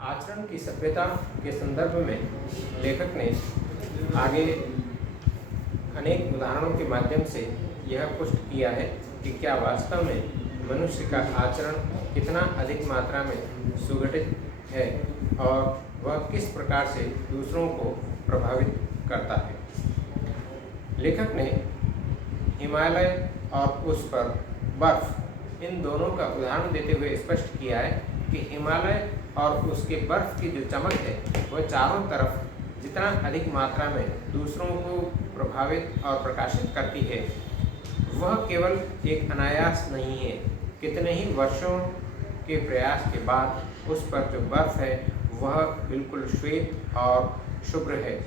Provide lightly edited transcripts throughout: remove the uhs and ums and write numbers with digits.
आचरण की सभ्यता के संदर्भ में लेखक ने आगे अनेक उदाहरणों के माध्यम से यह पुष्ट किया है कि क्या वास्तव में मनुष्य का आचरण कितना अधिक मात्रा में सुगठित है और वह किस प्रकार से दूसरों को प्रभावित करता है। लेखक ने हिमालय और उस पर बर्फ इन दोनों का उदाहरण देते हुए स्पष्ट किया है कि हिमालय और उसके बर्फ की जो चमक है वह चारों तरफ जितना अधिक मात्रा में दूसरों को प्रभावित और प्रकाशित करती है वह केवल एक अनायास नहीं है। कितने ही वर्षों के प्रयास के बाद उस पर जो बर्फ है वह बिल्कुल श्वेत और शुभ्र है।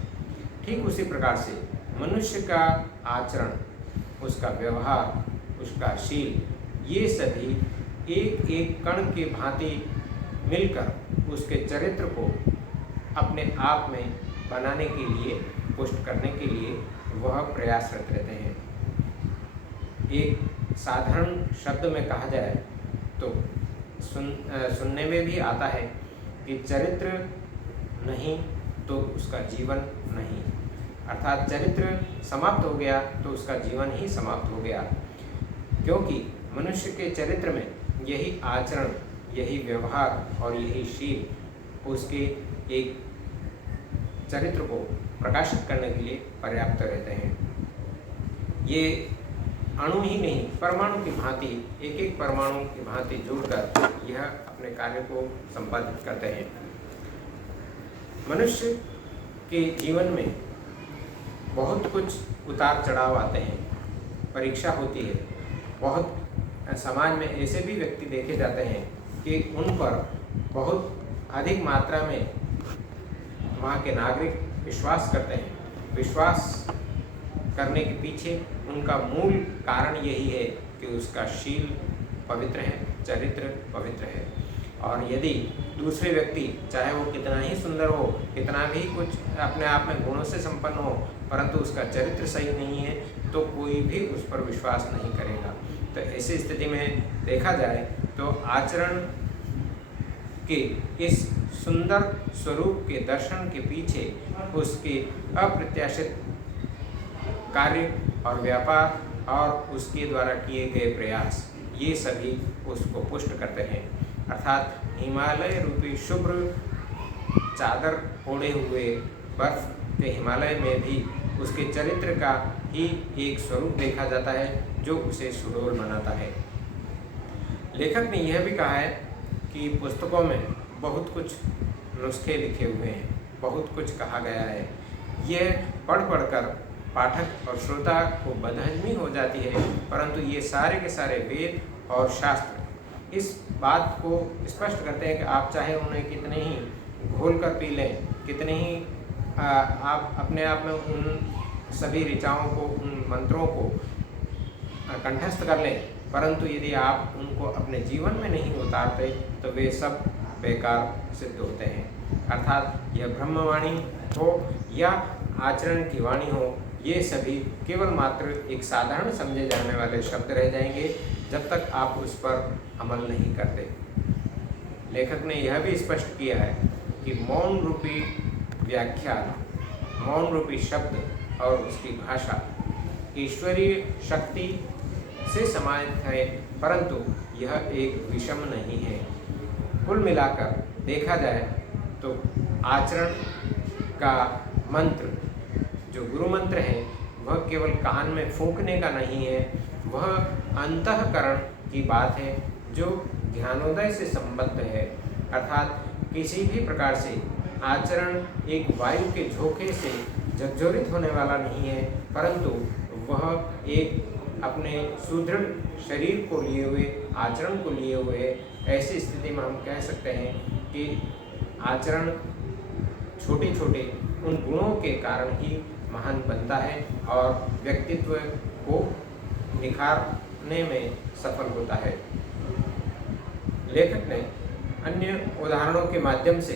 ठीक उसी प्रकार से मनुष्य का आचरण, उसका व्यवहार, उसका शील, ये सभी एक एक कण की भांति मिलकर उसके चरित्र को अपने आप में बनाने के लिए, पुष्ट करने के लिए वह प्रयासरत रहते हैं। एक साधारण शब्द में कहा जाए तो सुनने में भी आता है कि चरित्र नहीं तो उसका जीवन नहीं, अर्थात चरित्र समाप्त हो गया तो उसका जीवन ही समाप्त हो गया। क्योंकि मनुष्य के चरित्र में यही आचरण, यही व्यवहार और यही शील उसके एक चरित्र को प्रकाशित करने के लिए पर्याप्त रहते हैं। ये अणु ही नहीं, परमाणु की भांति, एक एक परमाणु की भांति जुड़कर यह अपने कार्य को संपादित करते हैं। मनुष्य के जीवन में बहुत कुछ उतार चढ़ाव आते हैं, परीक्षा होती है। बहुत समाज में ऐसे भी व्यक्ति देखे जाते हैं कि उन पर बहुत अधिक मात्रा में वहाँ के नागरिक विश्वास करते हैं। विश्वास करने के पीछे उनका मूल कारण यही है कि उसका शील पवित्र है, चरित्र पवित्र है। और यदि दूसरे व्यक्ति चाहे वो कितना ही सुंदर हो, कितना भी कुछ अपने आप में गुणों से संपन्न हो, परंतु उसका चरित्र सही नहीं है तो कोई भी उस पर विश्वास नहीं करेगा। तो ऐसी स्थिति में देखा जाए तो आचरण के इस सुंदर स्वरूप के दर्शन के पीछे उसके अप्रत्याशित कार्य और व्यापार और उसके द्वारा किए गए प्रयास, ये सभी उसको पुष्ट करते हैं। अर्थात हिमालय रूपी शुभ्र चादर ओढ़े हुए बर्फ के हिमालय में भी उसके चरित्र का ही एक स्वरूप देखा जाता है जो उसे सुडौल बनाता है। लेखक ने यह भी कहा है कि पुस्तकों में बहुत कुछ नुस्खे लिखे हुए हैं, बहुत कुछ कहा गया है। यह पढ़ पढ़कर पाठक और श्रोता को बदहजमी हो जाती है, परंतु ये सारे के सारे वेद और शास्त्र इस बात को स्पष्ट करते हैं कि आप चाहे उन्हें कितने ही घोल कर पी लें, कितने ही आप अपने आप में उन सभी ऋचाओं को, उन मंत्रों को कंठस्थ कर लें, परंतु यदि आप उनको अपने जीवन में नहीं उतारते तो वे सब बेकार सिद्ध होते हैं। अर्थात यह ब्रह्मवाणी हो या आचरण की वाणी हो, ये सभी केवल मात्र एक साधारण समझे जाने वाले शब्द रह जाएंगे जब तक आप उस पर अमल नहीं करते। लेखक ने यह भी स्पष्ट किया है कि मौन रूपी व्याख्यान, मौन रूपी शब्द और उसकी भाषा ईश्वरीय शक्ति से समाहित है, परंतु यह एक विषम नहीं है। कुल मिलाकर देखा जाए तो आचरण का मंत्र, जो गुरु मंत्र है, वह केवल कान में फूंकने का नहीं है, वह अंतःकरण की बात है जो ज्ञानोदय से संबद्ध है। अर्थात किसी भी प्रकार से आचरण एक वायु के झोंके से झकझोरित होने वाला नहीं है, परंतु वह एक अपने सुदृढ़ शरीर को लिए हुए, आचरण को लिए हुए, ऐसी स्थिति में हम कह सकते हैं कि आचरण छोटे छोटे उन गुणों के कारण ही महान बनता है और व्यक्तित्व को निखारने में सफल होता है। लेखक ने अन्य उदाहरणों के माध्यम से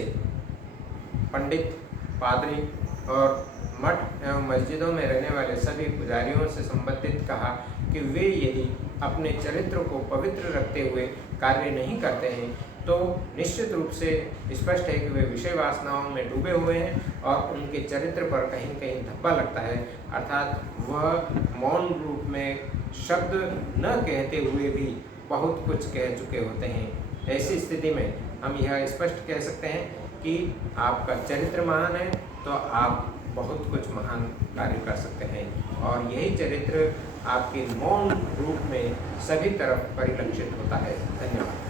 पंडित, पादरी और मठ एवं मस्जिदों में रहने वाले सभी पुजारियों से संबंधित कहा कि वे यदि अपने चरित्र को पवित्र रखते हुए कार्य नहीं करते हैं तो निश्चित रूप से स्पष्ट है कि वे विषय वासनाओं में डूबे हुए हैं और उनके चरित्र पर कहीं न कहीं धब्बा लगता है, अर्थात वह मौन रूप में शब्द न कहते हुए भी बहुत कुछ कह चुके होते हैं। ऐसी स्थिति में हम यह स्पष्ट कह सकते हैं कि आपका चरित्र महान है तो आप बहुत कुछ महान कार्य कर सकते हैं, और यही चरित्र आपके मौन रूप में सभी तरफ परिलक्षित होता है। धन्यवाद।